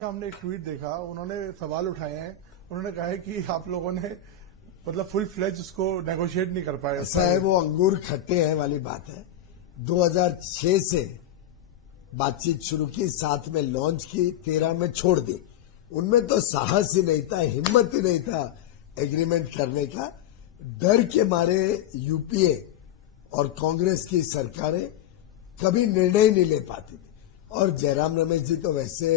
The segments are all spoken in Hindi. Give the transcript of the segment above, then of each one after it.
हमने एक ट्वीट देखा, उन्होंने सवाल उठाए हैं। उन्होंने कहा है कि आप लोगों ने मतलब फुल फ्लेज उसको नेगोशिएट नहीं कर पाए। ऐसा है, वो अंगूर खट्टे हैं वाली बात है। 2006 से बातचीत शुरू की, 7 में लॉन्च की, 13 में छोड़ दी। उनमें तो साहस ही नहीं था, हिम्मत ही नहीं था एग्रीमेंट करने का। डर के मारे यूपीए और कांग्रेस की सरकारें कभी निर्णय नहीं ले पाती थी। और जयराम रमेश जी तो वैसे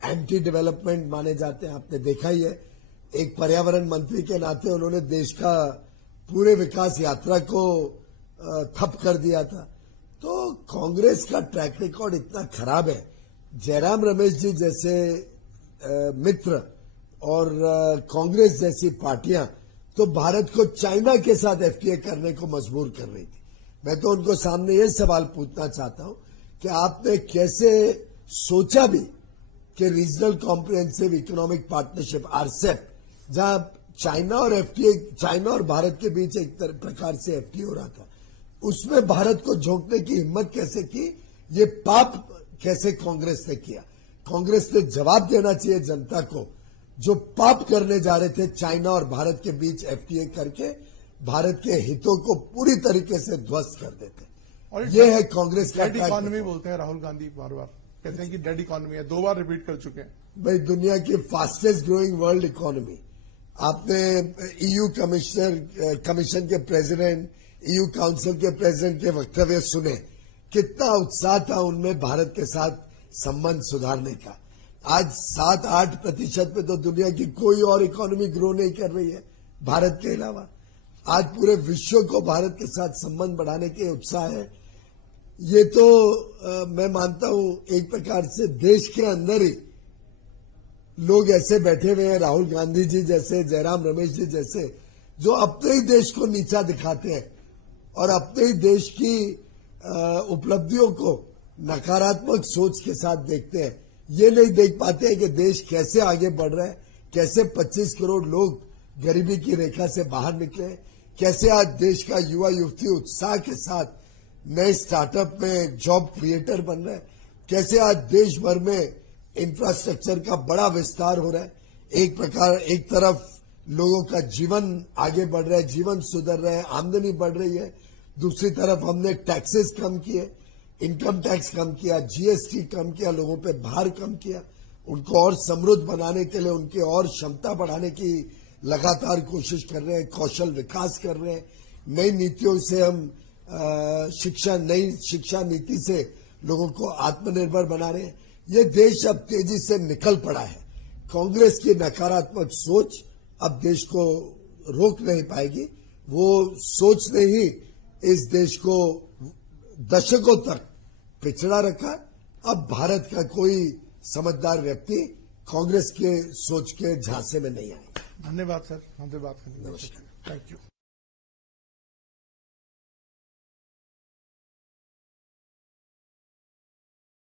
एंटी डेवलपमेंट माने जाते हैं, आपने देखा ही है। एक पर्यावरण मंत्री के नाते उन्होंने देश का पूरे विकास यात्रा को ठप कर दिया था। तो कांग्रेस का ट्रैक रिकॉर्ड इतना खराब है। जयराम रमेश जी जैसे मित्र और कांग्रेस जैसी पार्टियां तो भारत को चाइना के साथ एफटीए करने को मजबूर कर रही थी। मैं तो उनको सामने ये सवाल पूछना चाहता हूं कि आपने कैसे सोचा भी कि regional comprehensive economic partnership RCEP, जहां चाइना और एफटीए, चाइना और भारत के बीच एक प्रकार से एफटीए हो रहा था, उसमें भारत को झोंकने की हिम्मत कैसे की? ये पाप कैसे कांग्रेस ने किया? कांग्रेस ने जवाब देना चाहिए जनता को, जो पाप करने जा रहे थे चाइना और भारत के बीच एफटीए करके भारत के हितों को पूरी तरीके से ध्वस्त कर देते। और ये है कांग्रेस का डेड इकोनॉमी बोलते हैं राहुल गांधी, बार बार कहते हैं कि डेड इकोनॉमी है, 2 बार रिपीट कर चुके हैं। भाई, दुनिया की फास्टेस्ट ग्रोइंग वर्ल्ड इकोनॉमी। आपने ईयू कमीशन के प्रेसिडेंट, ईयू काउंसिल के प्रेसिडेंट के वक्तव्य सुने, कितना उत्साह था उनमें भारत के साथ संबंध सुधारने का। आज 7-8% पे तो दुनिया की कोई और इकोनॉमी ग्रो नहीं कर रही है भारत के अलावा। आज पूरे विश्व को भारत के साथ संबंध बढ़ाने के उत्साह है। ये तो मैं मानता हूं एक प्रकार से देश के अंदर ही लोग ऐसे बैठे हुए हैं, राहुल गांधी जी जैसे, जयराम रमेश जी जैसे, जो अपने ही देश को नीचा दिखाते हैं और अपने ही देश की उपलब्धियों को नकारात्मक सोच के साथ देखते हैं। ये नहीं देख पाते हैं कि देश कैसे आगे बढ़ रहा है, कैसे 25 करोड़ लोग गरीबी की रेखा से बाहर निकले, कैसे आज देश का युवा युवती उत्साह के साथ नए स्टार्टअप में जॉब क्रिएटर बन रहे हैं, कैसे आज देश भर में इंफ्रास्ट्रक्चर का बड़ा विस्तार हो रहा है। एक तरफ लोगों का जीवन आगे बढ़ रहा है, जीवन सुधर रहा है, आमदनी बढ़ रही है। दूसरी तरफ हमने टैक्सेस कम किए, इनकम टैक्स कम किया, जीएसटी कम किया, लोगों पे भार कम किया। उनको और समृद्ध बनाने के लिए, उनके और क्षमता बढ़ाने की लगातार कोशिश कर रहे हैं, कौशल विकास कर रहे हैं। नई नीतियों से हम नई शिक्षा नीति से लोगों को आत्मनिर्भर बना रहे हैं। ये देश अब तेजी से निकल पड़ा है। कांग्रेस की नकारात्मक सोच अब देश को रोक नहीं पाएगी। वो सोच ने ही इस देश को दशकों तक पिछड़ा रखा। अब भारत का कोई समझदार व्यक्ति कांग्रेस के सोच के झांसे में नहीं आएगा। धन्यवाद सर, हमसे बात करने के लिए। नमस्कार, थैंक यू।